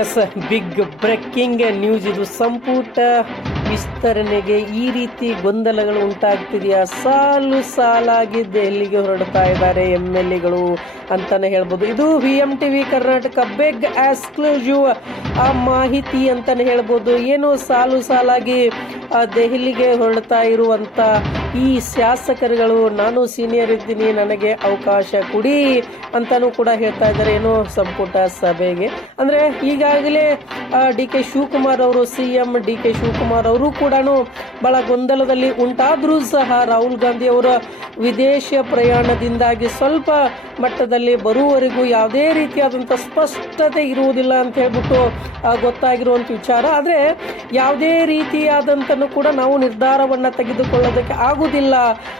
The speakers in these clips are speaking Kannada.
ಎಸ್, ಬಿಗ್ ಬ್ರೇಕಿಂಗ್ ನ್ಯೂಸ್ ಇದು. ಸಂಪುಟ ವಿಸ್ತರಣೆಗೆ ಈ ರೀತಿ ಗೊಂದಲಗಳು ಉಂಟಾಗ್ತಿದೆಯಾ? ಸಾಲು ಸಾಲಾಗಿ ದೆಹಲಿಗೆ ಹೊರಡ್ತಾ ಇದ್ದಾರೆ MLAಗಳು ಅಂತಾನೆ ಹೇಳ್ಬೋದು. ಇದು VMTV ಕರ್ನಾಟಕ ಬಿಗ್ ಎಕ್ಸ್ಕ್ಲೂಸಿವ್ ಮಾಹಿತಿ ಅಂತಾನೆ ಹೇಳ್ಬೋದು. ಏನು ಸಾಲು ಸಾಲಾಗಿ ದೆಹಲಿಗೆ ಹೊರಡ್ತಾ ಇರುವಂತ ಈ ಶಾಸಕರುಗಳು, ನಾನು ಸೀನಿಯರ್ ಇದ್ದೀನಿ, ನನಗೆ ಅವಕಾಶ ಕೊಡಿ ಅಂತಾನೂ ಕೂಡ ಹೇಳ್ತಾ ಇದ್ದಾರೆ. ಏನು ಸಂಪುಟ ಸಭೆಗೆ ಅಂದ್ರೆ ಈಗಾಗಲೇ DK ಶಿವಕುಮಾರ್ ಅವರು, CM DK ಶಿವಕುಮಾರ್ ಅವರು ಕೂಡ ಬಹಳ ಗೊಂದಲದಲ್ಲಿ ಉಂಟಾದ್ರೂ ಸಹ ರಾಹುಲ್ ಗಾಂಧಿ ಅವರ ವಿದೇಶ ಪ್ರಯಾಣದಿಂದಾಗಿ ಸ್ವಲ್ಪ ಮಟ್ಟದಲ್ಲಿ ಬರುವವರೆಗೂ ಯಾವುದೇ ರೀತಿಯಾದಂಥ ಸ್ಪಷ್ಟತೆ ಇರುವುದಿಲ್ಲ ಅಂತ ಹೇಳ್ಬಿಟ್ಟು ಗೊತ್ತಾಗಿರುವಂಥ ವಿಚಾರ. ಆದರೆ ಯಾವುದೇ ರೀತಿಯಾದಂತನೂ ಕೂಡ ನಾವು ನಿರ್ಧಾರವನ್ನು ತೆಗೆದುಕೊಳ್ಳೋದಕ್ಕೆ ಆಗುವುದಿಲ್ಲ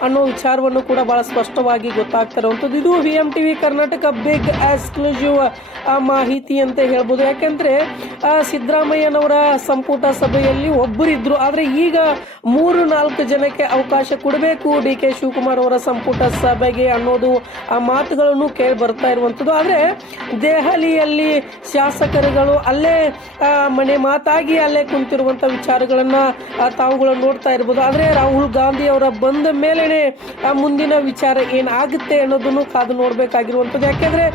ಅನ್ನೋ ವಿಚಾರವನ್ನು ಕೂಡ ಬಹಳ ಸ್ಪಷ್ಟವಾಗಿ ಗೊತ್ತಾಗ್ತಾ ಇರುವಂಥದ್ದು. ಇದು VMTV ಕರ್ನಾಟಕ ಬಿಗ್ ಎಕ್ಸ್ಕ್ಲೂಸಿವ್ ಮಾಹಿತಿ ಅಂತ ಹೇಳ್ಬೋದು. ಯಾಕೆಂದ್ರೆ ಸಿದ್ದರಾಮಯ್ಯನವರ ಸಂಪುಟ ಸಭೆಯಲ್ಲಿ ಒಬ್ಬರಿದ್ರು, ಆದರೆ ಈಗ 3-4 ಜನಕ್ಕೆ ಅವಕಾಶ ಕೊಡಬೇಕು DK ಶಿವಕುಮಾರ್ ಅವರ ಸಂಪುಟ ಸಭೆಗೆ ಅನ್ನೋದು ಆ ಮಾತುಗಳನ್ನು ಕೇಳಿ ಬರ್ತಾ ಇರುವಂಥದ್ದು. ಆದರೆ ದೆಹಲಿಯಲ್ಲಿ ಶಾಸಕರುಗಳು ಅಲ್ಲೇ ಮನೆ ಮಾತಾಗಿ ಅಲ್ಲೇ ಕುಂತಿರುವಂಥ ವಿಚಾರಗಳನ್ನ ತಾವುಗಳು ನೋಡ್ತಾ ಇರ್ಬೋದು. ಆದರೆ ರಾಹುಲ್ ಗಾಂಧಿ ಅವರ ಬಂದ ಮೇಲೇನೆ ಮುಂದಿನ ವಿಚಾರ ಏನಾಗುತ್ತೆ ಅನ್ನೋದನ್ನು ಕಾದು ನೋಡ್ಬೇಕಾಗಿರುವಂಥದ್ದು. ಯಾಕೆಂದ್ರೆ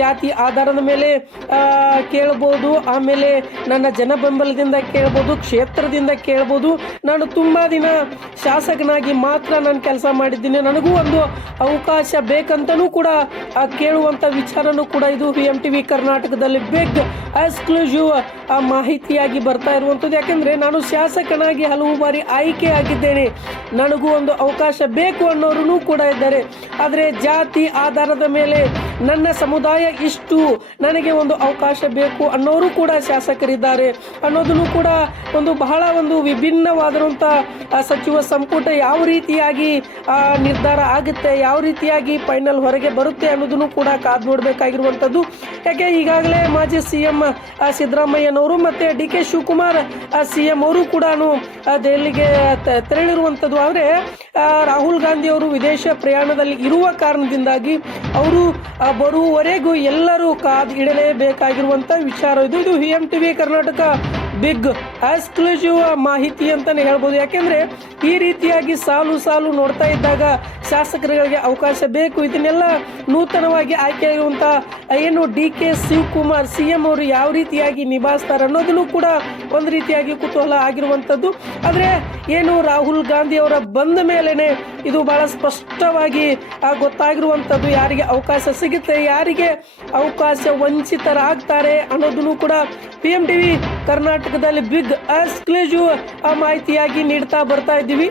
ಜಾತಿ ಆಧಾರದ ಮೇಲೆ ಕೇಳ್ಬೋದು, ಆಮೇಲೆ ನನ್ನ ಜನ ಬೆಂಬಲದಿಂದ ಕೇಳ್ಬೋದು, ಕ್ಷೇತ್ರದಿಂದ ಕೇಳ್ಬೋದು. ನಾನು ತುಂಬಾ ದಿನ ಶಾಸಕನಾಗಿ ಮಾತ್ರ ನಾನು ಕೆಲಸ ಮಾಡಿದ್ದೀನಿ, ನನಗೂ ಒಂದು ಅವಕಾಶ ಬೇಕಂತನೂ ಕೂಡ ಕೇಳುವಂತ ವಿಚಾರನೂ ಕೂಡ ಇದು VMTV ಕರ್ನಾಟಕದಲ್ಲಿ ಬಿಗ್ ಎಕ್ಸ್ಕ್ಲೂಸಿವ್ ಮಾಹಿತಿಯಾಗಿ ಬರ್ತಾ ಇರುವಂಥದ್ದು. ಯಾಕೆಂದ್ರೆ ನಾನು ಶಾಸಕನಾಗಿ ಹಲವು ಬಾರಿ ಆಯ್ಕೆ ಆಗಿದ್ದೇನೆ, ನನಗೂ ಒಂದು ಅವಕಾಶ ಬೇಕು ಅನ್ನೋರು ಕೂಡ ಇದ್ದಾರೆ. ಆದರೆ ಜಾತಿ ಆಧಾರದ ಮೇಲೆ ನನ್ನ ಸಮುದಾಯ ಇಷ್ಟು, ನನಗೆ ಒಂದು ಅವಕಾಶ ಬೇಕು ಅನ್ನೋರು ಕೂಡ ಶಾಸಕರಿದ್ದಾರೆ ಅನ್ನೋದನ್ನು ಕೂಡ ಬಹಳ ವಿಭಿನ್ನವಾದಂಥ ಸಚಿವ ಸಂಪುಟ ಯಾವ ರೀತಿಯಾಗಿ ನಿರ್ಧಾರ ಆಗುತ್ತೆ, ಯಾವ ರೀತಿಯಾಗಿ ಫೈನಲ್ ಹೊರಗೆ ಬರುತ್ತೆ ಅನ್ನೋದನ್ನು ಕೂಡ ಕಾದು ನೋಡಬೇಕಾಗಿರುವಂಥದ್ದು. ಯಾಕೆ ಈಗಾಗಲೇ ಮಾಜಿ CM ಸಿದ್ದರಾಮಯ್ಯನವರು ಮತ್ತೆ DK ಶಿವಕುಮಾರ್ CM ಅವರು ಕೂಡ ದೆಹಲಿಗೆ ತೆರಳಿರುವಂಥದ್ದು. ಆದರೆ ರಾಹುಲ್ ಗಾಂಧಿ ಅವರು ವಿದೇಶ ಪ್ರಯಾಣದಲ್ಲಿ ಇರುವ ಕಾರಣದಿಂದಾಗಿ ಅವರು ಬರುವವರೆಗೂ ಎಲ್ಲರೂ ಕಾದು ಇಡಲೇಬೇಕಾಗಿರುವಂಥ ವಿಚಾರ ಇದು. ಇದು VMTV ಕರ್ನಾಟಕ ಬಿಗ್ ಎಕ್ಸ್ಕ್ಲೂಸಿವ್ ಮಾಹಿತಿ ಅಂತಾನೆ ಹೇಳ್ಬೋದು. ಯಾಕೆಂದ್ರೆ ಈ ರೀತಿಯಾಗಿ ಸಾಲು ಸಾಲು ನೋಡ್ತಾ ಇದ್ದಾಗ ಶಾಸಕರುಗಳಿಗೆ ಅವಕಾಶ ಬೇಕು, ಇದನ್ನೆಲ್ಲ ನೂತನವಾಗಿ ಆಯ್ಕೆಯಾಗಿರುವಂತ ಏನು DK ಶಿವಕುಮಾರ್ CM ಅವರು ಯಾವ ರೀತಿಯಾಗಿ ನಿಭಾಯಿಸ್ತಾರೆ ಅನ್ನೋದನ್ನು ಕೂಡ ಒಂದು ರೀತಿಯಾಗಿ ಕುತೂಹಲ ಆಗಿರುವಂಥದ್ದು. ಆದರೆ ಏನು ರಾಹುಲ್ ಗಾಂಧಿ ಅವರ ಬಂದ ಮೇಲೇನೆ ಇದು ಬಹಳ ಸ್ಪಷ್ಟವಾಗಿ ಗೊತ್ತಾಗಿರುವಂಥದ್ದು, ಯಾರಿಗೆ ಅವಕಾಶ ಸಿಗುತ್ತೆ, ಯಾರಿಗೆ ಅವಕಾಶ ವಂಚಿತರಾಗ್ತಾರೆ ಅನ್ನೋದನ್ನು ಕೂಡ VMTV ಕರ್ನಾಟಕದಲ್ಲಿ ಬಿಗ್ ಎಕ್ಸ್ಕ್ಲೂಸಿವ್ ಮಾಹಿತಿಯಾಗಿ ನೀಡ್ತಾ ಬರ್ತಾ ಇದ್ದೀವಿ.